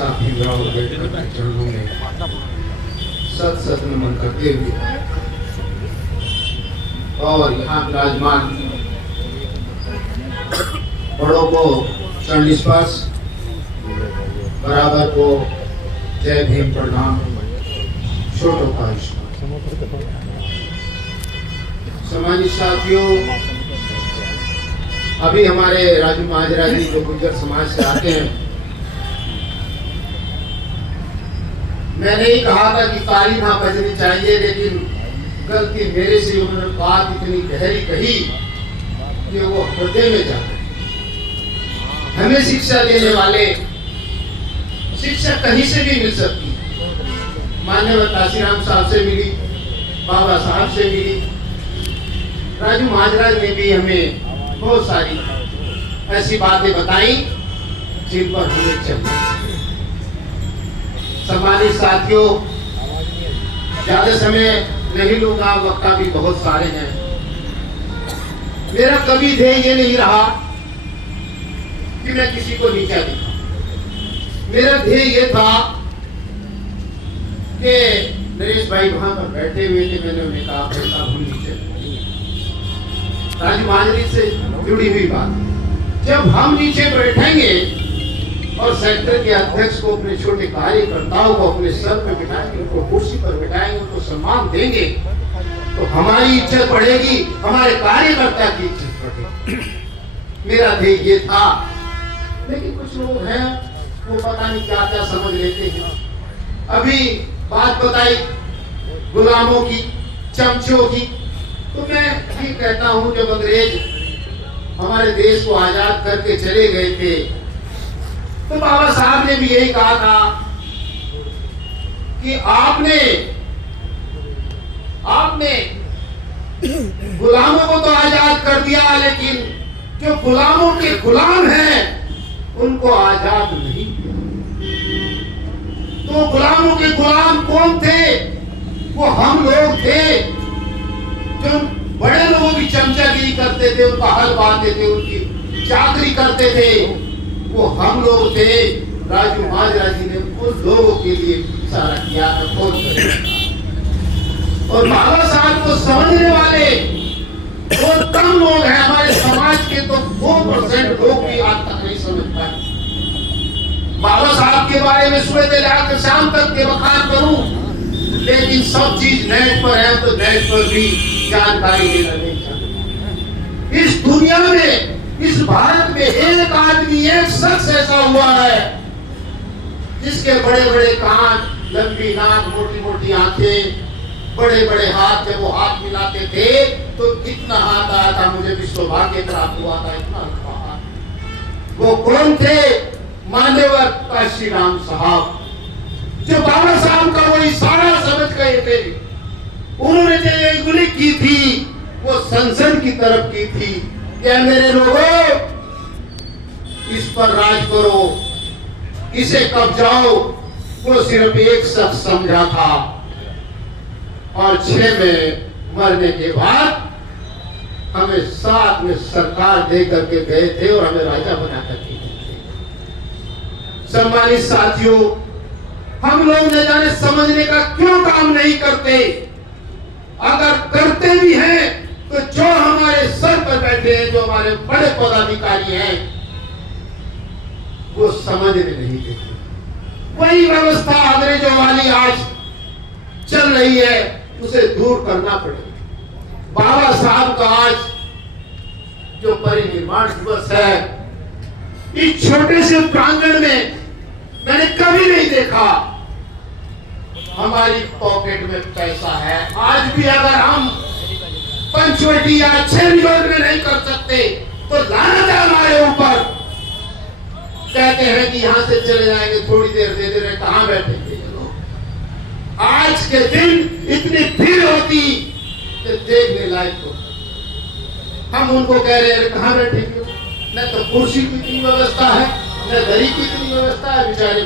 साथ भीमराव अम्बेडकर के चरणों में सत सत नमन करते हुए और यहाँ विराजमान बड़ों को चरण स्पर्श, बराबर को जय भीम प्रणाम, छोटों का सम्मानित साथियों, अभी हमारे राजू महाजरा जी जो गुर्जर समाज से आते हैं, मैंने ही कहा था कि ताली ना बजनी चाहिए, लेकिन गलती मेरे से उन्होंने बात इतनी गहरी कही कि वो हृदय में जाते। हमें शिक्षा देने वाले शिक्षा कहीं से भी मिल सकती है। माननीय काशीराम साहब से मिली, बाबा साहब से मिली, राजू महाजराज ने भी हमें बहुत सारी ऐसी बातें बताई जिन पर हमें चलना। सम्मानित साथियों, ज्यादा समय नहीं लूंगा, वक्ता भी बहुत सारे हैं। मेरा कभी ध्येय ये नहीं रहा कि मैं किसी को नीचा दिखाऊं। मेरा ध्येय ये था कि नरेश भाई वहां पर बैठे हुए थे, मैंने उन्हें कहा हम नीचे राजू महाजरी से जुड़ी हुई बात, जब हम नीचे बैठेंगे और सेक्टर के अध्यक्ष को, अपने छोटे कार्यकर्ताओं को अपने सर पे बिठाएंगे, उनको कुर्सी पर बिठाएंगे, उनको सम्मान देंगे, तो हमारी इज्जत बढ़ेगी, हमारे कार्यकर्ता की इज्जत बढ़ेगी। मेरा ध्येय ये था, लेकिन कुछ लोग हैं वो पता नहीं क्या क्या समझ लेते हैं। अभी बात बताई गुलामों की, चमचों की, तो मैं भी कहता हूं जब अंग्रेज हमारे देश को आजाद करके चले गए थे, तो बाबा साहब ने भी यही कहा था कि आपने गुलामों को तो आजाद कर दिया, लेकिन जो गुलामों के गुलाम हैं उनको आजाद नहीं किया। तो गुलामों के गुलाम कौन थे? वो हम लोग थे जो बड़े लोगों की चमचागिरी करते थे, उनका हल बांधते थे, उनकी चाकरी करते थे, वो हम लोग थे। राजू महाजरा जी ने उन लोगों के लिए सारा किया था, और बाबा साहब को समझने वाले बहुत कम लोग हैं हमारे समाज के, तो 2% लोग भी आज तक नहीं समझ पाए। बाबा साहब के बारे में सुबह से लेकर शाम तक के बखान करूं, लेकिन सब चीज नेट पर है, तो नेट पर भी जानकारी लेना नहीं चाहते। इस दुनिया में, इस भारत में एक आदमी, एक शख्स ऐसा हुआ है जिसके बड़े बड़े कान, लंबी नाक, मोटी मोटी आंखें, बड़े बड़े हाथ, जब वो हाथ मिलाते थे तो कितना हाथ आया था, मुझे भी सौभाग्य प्राप्त हुआ था, इतना हाथ। वो कौन थे? मान्यवर काशीराम साहब, जो बाबा साहब का वो इशारा समझ गए थे। उन्होंने जो अंगुली की थी वो संसद की तरफ की थी, क्या मेरे लोगों इस पर राज करो, इसे कब्जाओ। वो सिर्फ एक शख्स समझा था, और 6 में मरने के बाद हमें 7 में सरकार दे करके गए थे और हमें राजा बना करके गए थे। सम्मानित साथियों, हम लोग न जाने समझने का क्यों काम नहीं करते। अगर करते भी हैं तो जो हमारे सर पर बैठे हैं, जो हमारे बड़े पदाधिकारी हैं, वो समझने नहीं देते। वही व्यवस्था अंग्रेजों वाली आज चल रही है, उसे दूर करना पड़ेगा। बाबा साहब का आज जो परिनिर्वाण दिवस है, इस छोटे से प्रांगण में मैंने कभी नहीं देखा हमारी पॉकेट में पैसा है। आज भी अगर हम पंचवटी या अच्छे विरोध में नहीं कर सकते तो लानत है हमारे ऊपर। कहते हैं कि यहां से चले जाएंगे, थोड़ी देर दे दे रहे, कहां बैठेंगे लोग? आज के दिन इतनी भीड़ होती कि देखने लायक हो। हम उनको कह रहे हैं कहां बैठेंगे? न तो कुर्सी की इतनी व्यवस्था है, न दरी की इतनी व्यवस्था है, बेचारे